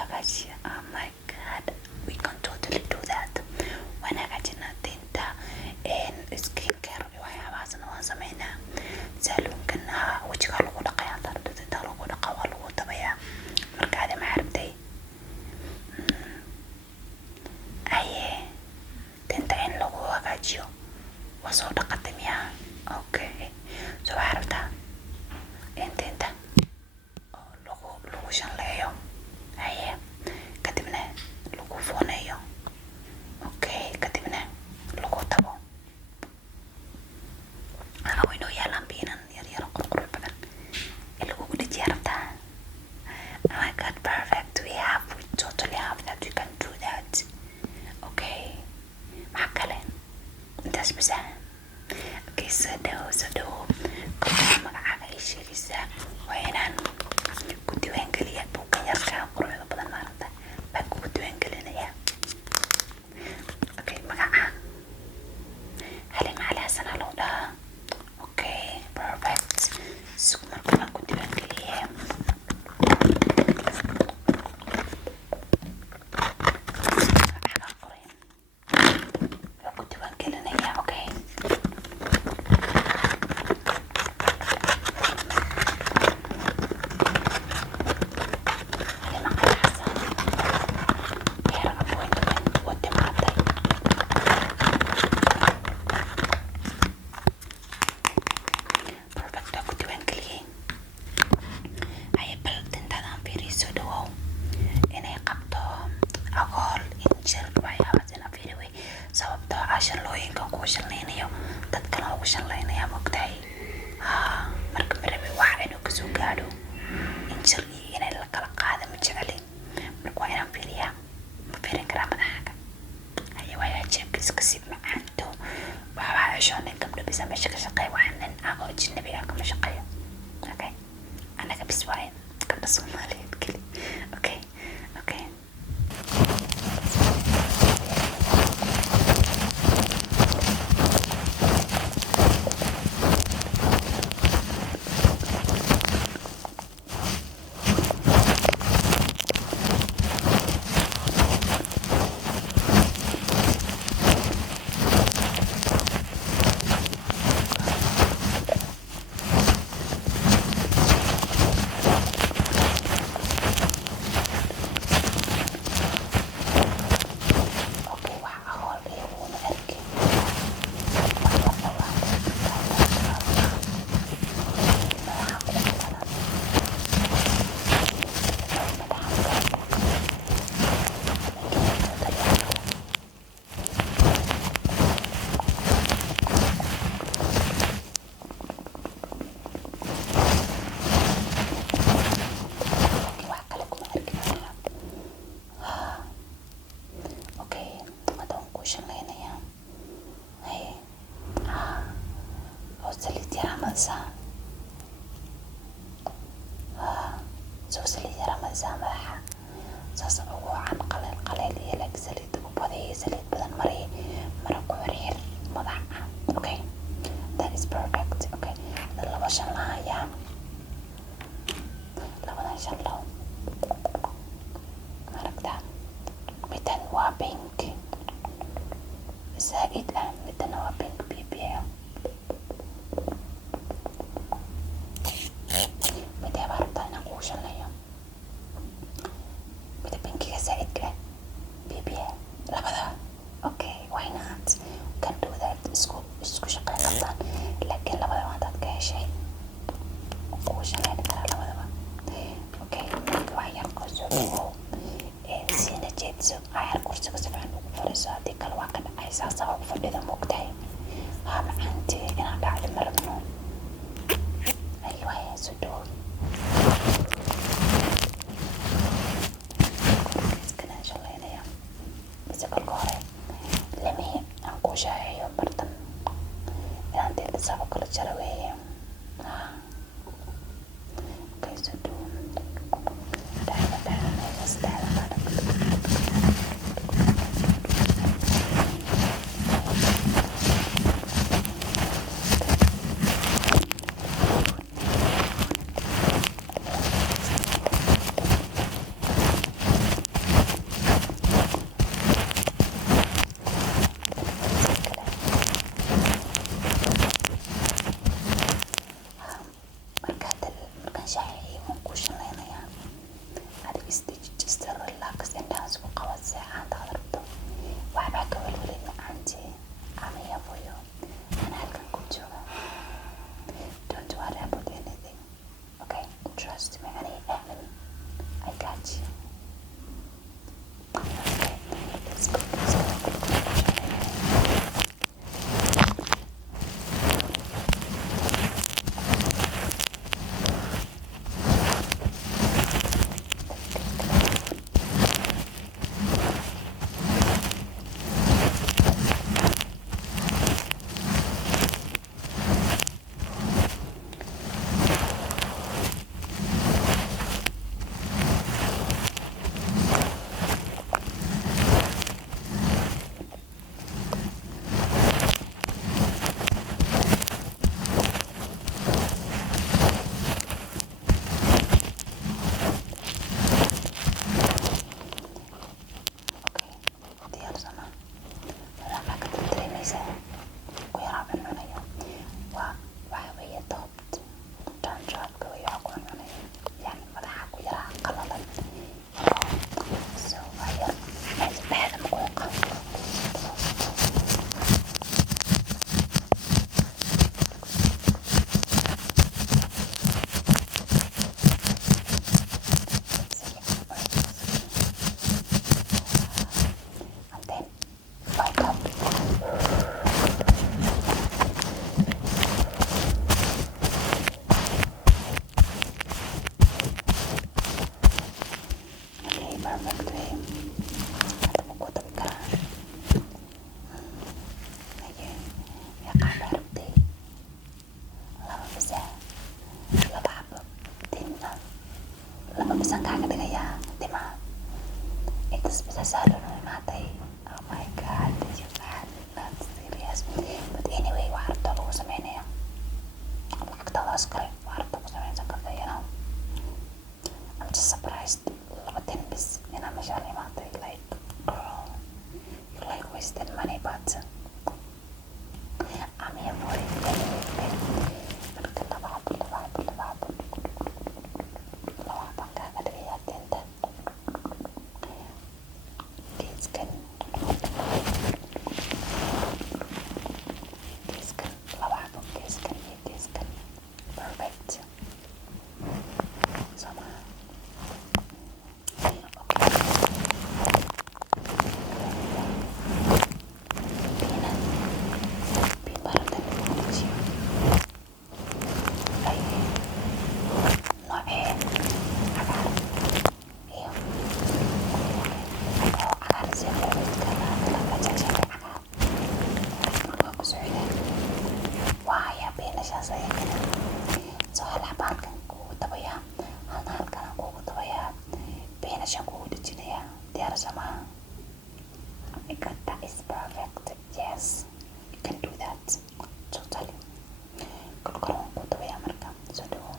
hagaajiya. Oh my god, we can totally do that. Waan hagaajinaa tinta skin care iyo waxyaabahaasna waan sameynaa. Saaluunkana wajiga lagu dhaqayaa, tinta lagu dhaqaa waa lagu dabayaa. Marka aad ma aragtay aye tinta in lagu hagaajiyo waa soo dhaqatay miyaa? Okay, so waxaa rabtaa in tinta lagu shanleeyo aye kadibna lagu fooneeyo. Okay, kadibna lagu tabo inuu yaalaan biinan yaryaro qurqurux badan in lagugu dhajiya rabtaa. Oh my god, perfect. We totally have that. We can do that. Okay, maxaa kale intaas bisa? Okay, soo dhawo kolkaa magacaaga ay sheegaysaa waa inaan ku diiwaangeliya buuggan yarkaa quruxda badan maaragta baan kugu diiwaangelinayaa. Okay, magaca Halima Cali Xasan loo dhahaa. Okay, perfect. Sug marka baan ku diiwaangeliye magacaga qoray baan ku diiwaangelinayaa. Okay, Halima Cali Xasan heer appointment u timaatay. Perfect, baan ku diiwaangeliyey. Haye bal tintaadaan fiiriyo, soo dhawow inay qabto agool injir waxyaabahaas inaan fiiri wey, sababtoo ah shanlooyinkan kugu shanlaynayo dad kale ugu shanlaynaya maogtahay. Marka marabi waxa inuu kasoo gaadho injir iyo inay la kala qaada ma jecelin. Marka waa inaan fiiriyaa, ma fiirin karaa madaxaaga. Haye waayaa jeebka iska sii macaanto waxbaa ceshoonin gabdho bisa meesha ka shaqeeya, waxa nin ah oo ajnabi ah kama shaqeeyo. Okay, anaga bis waaye gabdha Soomaaliyeed keli. Okay, okay. Okay, waxa agool iyo una arki wax kale kuma arki karaa. Okay, hadda waan kuu shanlaynayaa. Haye oo saliid yar amadsaa. Soo saliid yar amadsaa madaxa saas ugu wacan qaleel iyo lag saliid ugu badiyay, saliid badan mariye mara ku xirxir madaxa. Okay, that is perfect. Okay, laba shanla hayaa, labadan shanlo maaragtaa midan waa pink zaid ah, midana waa pink bibiya. Midee baa rabtaa inaan kugu shanlayo? Mida pinkiga zaidka ah bibiya labada. Okay, why not? Can do that. Isku shaqeyn kartaan, laakiin labadaba haddaad ka heshay kugu shanlayn karaa labadaba. Okay, marka wax yar soo dhawow siina jeedso ayar kursiga si fiican ugu fadhiiso, haddii kale waa ka dhacaysaa sabab ugu fadhida moogtahay. Macaantii inaan dhacdo ma rabno. Aywaye soo dhawow iskanaan shanlaynaya mise kolka hore lamihi aan kuu shaaheeyo bartan inaan tinta sabo kala jaro weeye. Okay, soo dhawow dhacda meeshaas dhacda stitch just relax and dance ku qabad saacadaad rabto waxbaa ka welwelin macaanti I'm here for you and halkan ku jooga don't worry about anything okay trust me ani aamin I got you okay let's go Oh my god, you man, that's serious. But anyway, waxaa lagu sameynaya lacagtadaas kale waxaa lagu sameynsan karta you know I'm just surprised laba tin bis inaa meeshaan imaatay like girl you like wasted money but I'm here for it anyway okay marka laba xabaan kaaga dhigayaa tinta geeskan laba xabo geeskan iyo geeskan perfect sama that is perfect. Yes, you can do that. Totally. Kurkuran ku tabaya marka soo dhawo.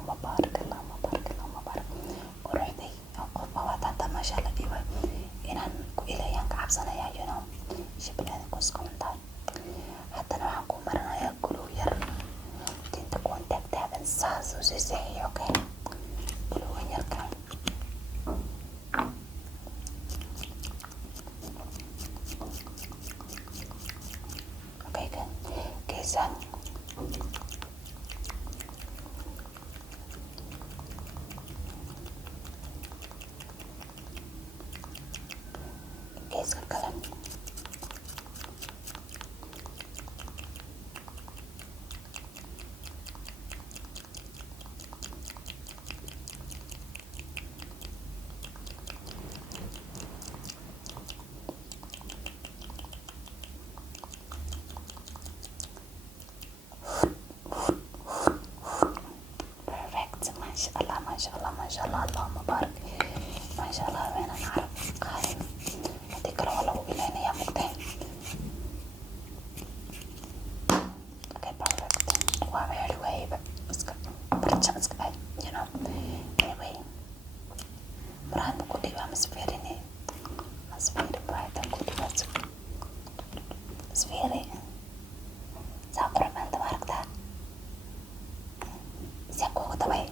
اللهم بارك اللهم بارك اللهم بارك quruxday qof baad hada masha Allah dhiibay inaan ku ilaayaan ka cabsanayaa you know shibnada kuskunta haddana waxaan ku maranayaa guluw yar tinta contactaadan saas u siisiyo okay guluw yarka okay kan kesan geeska kale perfect masha Allah masha Allah masha Allah Allahumma barik masha Allah weena nacrab qaalim hadii kale waa lagu ilaynaya mugtay okay perfect waa very way iska barja iska ay you know anyway maraan ku dhiba masfiirine masfiir baayta ku dhiba masfiire saaqro baan tabarakta siako tabay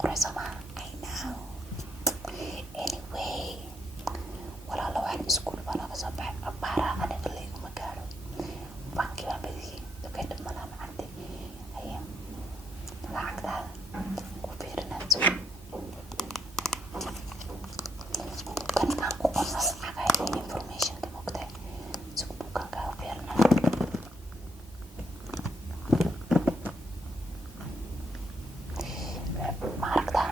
quraysama I know anyway walaalo waxaan iskuul baan ka soo baxay abara aniga leeguma gaaro banki baan badiyay okay dhammaan macante ayaan lacagta ku fiirinayso kan aan ku qosal lacagay information ka mugtay soo bukan ka fiirinayo maaragta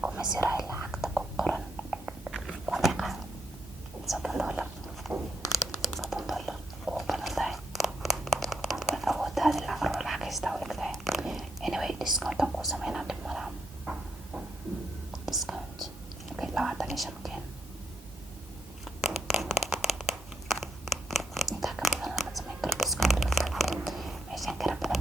kuma siraay lacagta ku qoran waa meeqa $7 oo badan tahay awoodaada lacag haysta u egtahay anyway discount ku sameynaa dhib malaha discount okay 25 keen intaa ka badan lama sameyn karo discount meeshaan kala badan